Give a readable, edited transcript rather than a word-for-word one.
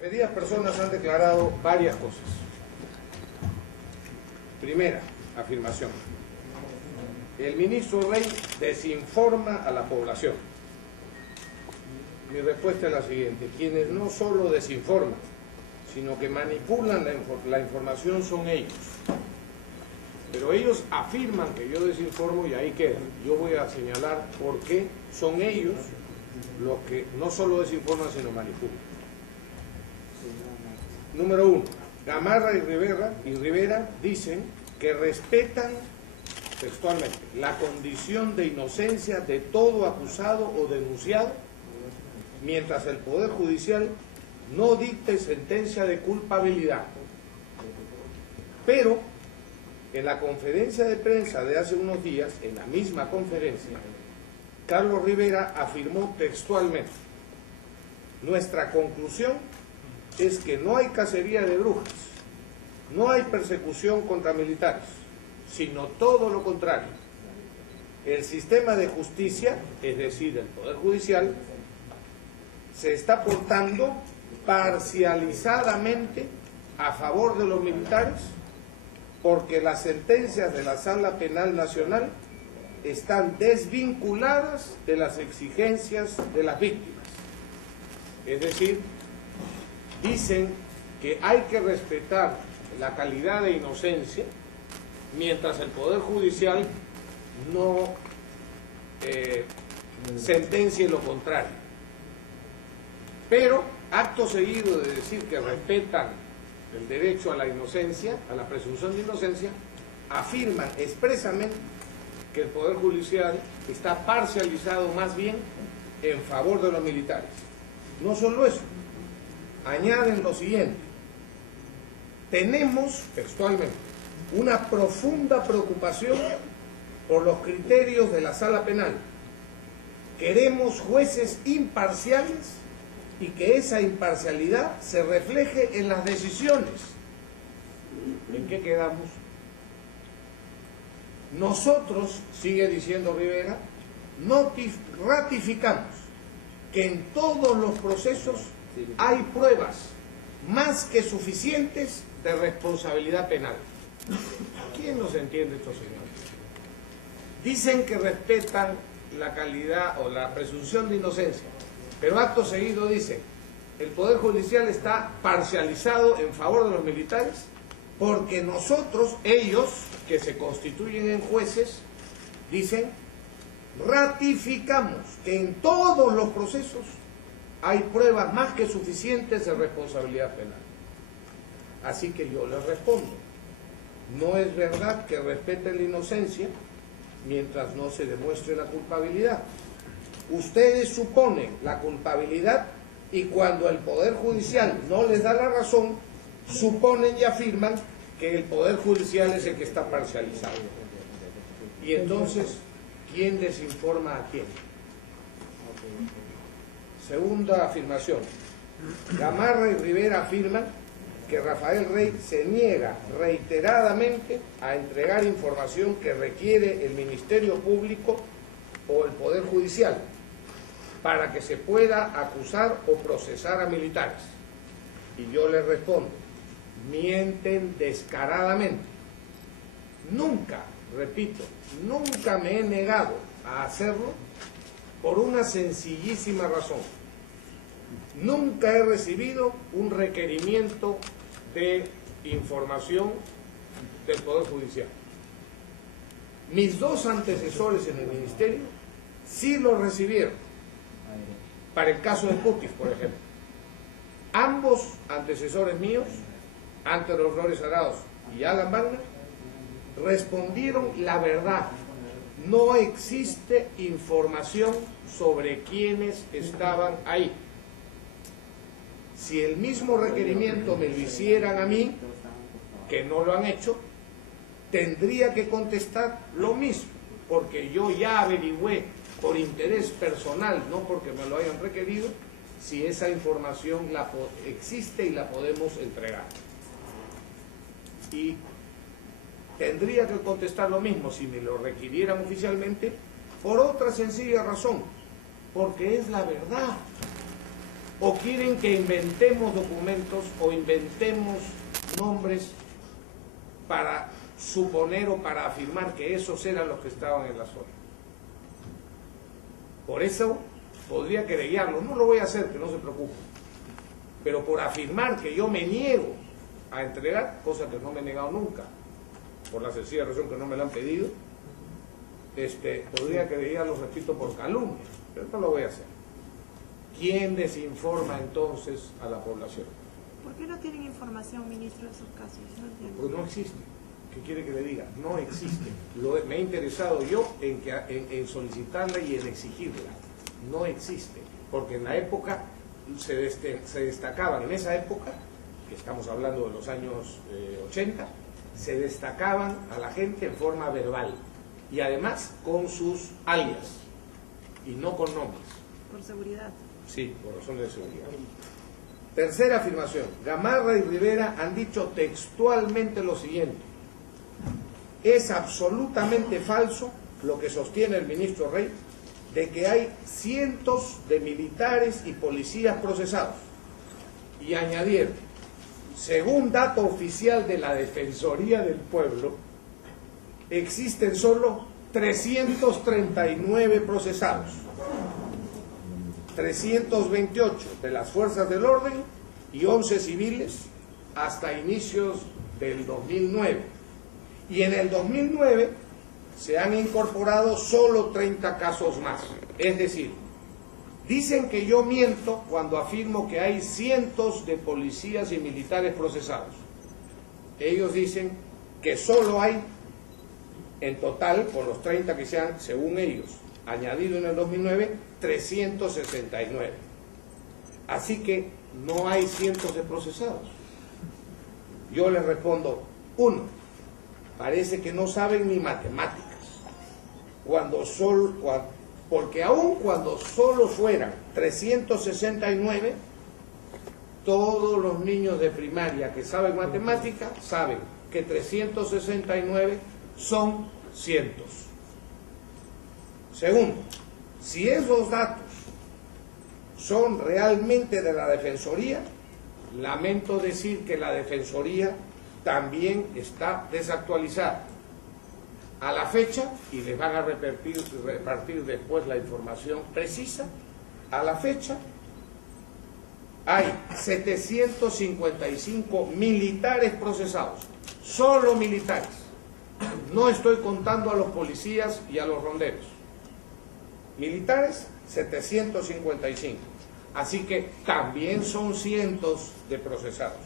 referidas personas han declarado varias cosas. Primera afirmación: el ministro Rey desinforma a la población. Mi respuesta es la siguiente: quienes no solo desinforman, sino que manipulan la información son ellos. Pero ellos afirman que yo desinformo y ahí queda. Yo voy a señalar por qué son ellos los que no solo desinforman, sino manipulan. Número 1. Gamarra y Rivera dicen que respetan textualmente la condición de inocencia de todo acusado o denunciado, mientras el Poder Judicial no dicte sentencia de culpabilidad. Pero en la conferencia de prensa de hace unos días, en la misma conferencia, Carlos Rivera afirmó textualmente: nuestra conclusión es que no hay cacería de brujas, no hay persecución contra militares, sino todo lo contrario. El sistema de justicia, es decir, el Poder Judicial, se está portando parcializadamente a favor de los militares, porque las sentencias de la Sala Penal Nacional están desvinculadas de las exigencias de las víctimas. Es decir, dicen que hay que respetar la calidad de inocencia, mientras el Poder Judicial no sentencie lo contrario. Pero, acto seguido de decir que respetan el derecho a la inocencia, a la presunción de inocencia, afirman expresamente que el Poder Judicial está parcializado más bien en favor de los militares. No solo eso, añaden lo siguiente: tenemos, textualmente, una profunda preocupación por los criterios de la Sala Penal. Queremos jueces imparciales y que esa imparcialidad se refleje en las decisiones. ¿En qué quedamos? Nosotros, sigue diciendo Rivera, ratificamos que en todos los procesos hay pruebas más que suficientes de responsabilidad penal. ¿Quién nos entiende estos señores? Dicen que respetan la calidad o la presunción de inocencia, pero acto seguido dicen: el Poder Judicial está parcializado en favor de los militares porque nosotros, ellos, que se constituyen en jueces, dicen, ratificamos que en todos los procesos hay pruebas más que suficientes de responsabilidad penal. Así que yo les respondo: no es verdad que respeten la inocencia mientras no se demuestre la culpabilidad. Ustedes suponen la culpabilidad y cuando el Poder Judicial no les da la razón, suponen y afirman que el Poder Judicial es el que está parcializado. Y entonces, ¿quién desinforma a quién? Segunda afirmación: Gamarra y Rivera afirman que Rafael Rey se niega reiteradamente a entregar información que requiere el Ministerio Público o el Poder Judicial para que se pueda acusar o procesar a militares. Y yo les respondo: mienten descaradamente. Nunca, repito, nunca me he negado a hacerlo por una sencillísima razón: nunca he recibido un requerimiento de información del Poder Judicial. Mis dos antecesores en el Ministerio sí lo recibieron, para el caso de Putis, por ejemplo. Ambos antecesores míos, Antero Flores Arauz y Alan Wagner, respondieron la verdad. No existe información sobre quiénes estaban ahí. Si el mismo requerimiento me lo hicieran a mí, que no lo han hecho, tendría que contestar lo mismo, porque yo ya averigüé por interés personal, no porque me lo hayan requerido, si esa información existe y la podemos entregar. Y tendría que contestar lo mismo si me lo requirieran oficialmente, por otra sencilla razón: porque es la verdad. ¿O quieren que inventemos documentos o inventemos nombres para suponer o para afirmar que esos eran los que estaban en la zona? Por eso podría querellarlo, no lo voy a hacer, que no se preocupe, pero por afirmar que yo me niego a entregar, cosa que no me he negado nunca, por la sencilla razón que no me la han pedido, podría querellarlo, repito, por calumnia, pero no lo voy a hacer. ¿Quién desinforma entonces a la población? ¿Por qué no tienen información, ministro, de esos casos? No entiendo. Pues no existe. ¿Qué quiere que le diga? No existe. Me he interesado yo en solicitarla y en exigirla. No existe. Porque en la época se destacaban, en esa época, que estamos hablando de los años 80, se destacaban a la gente en forma verbal y además con sus alias y no con nombres. Por seguridad. Sí, por razones de seguridad. Tercera afirmación. Gamarra y Rivera han dicho textualmente lo siguiente: es absolutamente falso lo que sostiene el ministro Rey de que hay cientos de militares y policías procesados. Y añadieron, según dato oficial de la Defensoría del Pueblo, existen solo 339 procesados, 328 de las fuerzas del orden y 11 civiles hasta inicios del 2009. Y en el 2009 se han incorporado solo 30 casos más. Es decir, dicen que yo miento cuando afirmo que hay cientos de policías y militares procesados. Ellos dicen que solo hay, en total, con los 30 que se han, según ellos, añadido en el 2009, 369. Así que no hay cientos de procesados. Yo les respondo, uno, parece que no saben ni matemáticas, porque aun cuando solo fueran 369, todos los niños de primaria que saben matemáticas saben que 369 son cientos. Segundo, si esos datos son realmente de la Defensoría, lamento decir que la Defensoría también está desactualizada. A la fecha, y les van a repartir después la información precisa, a la fecha hay 755 militares procesados, solo militares. No estoy contando a los policías y a los ronderos. Militares, 755. Así que también son cientos de procesados.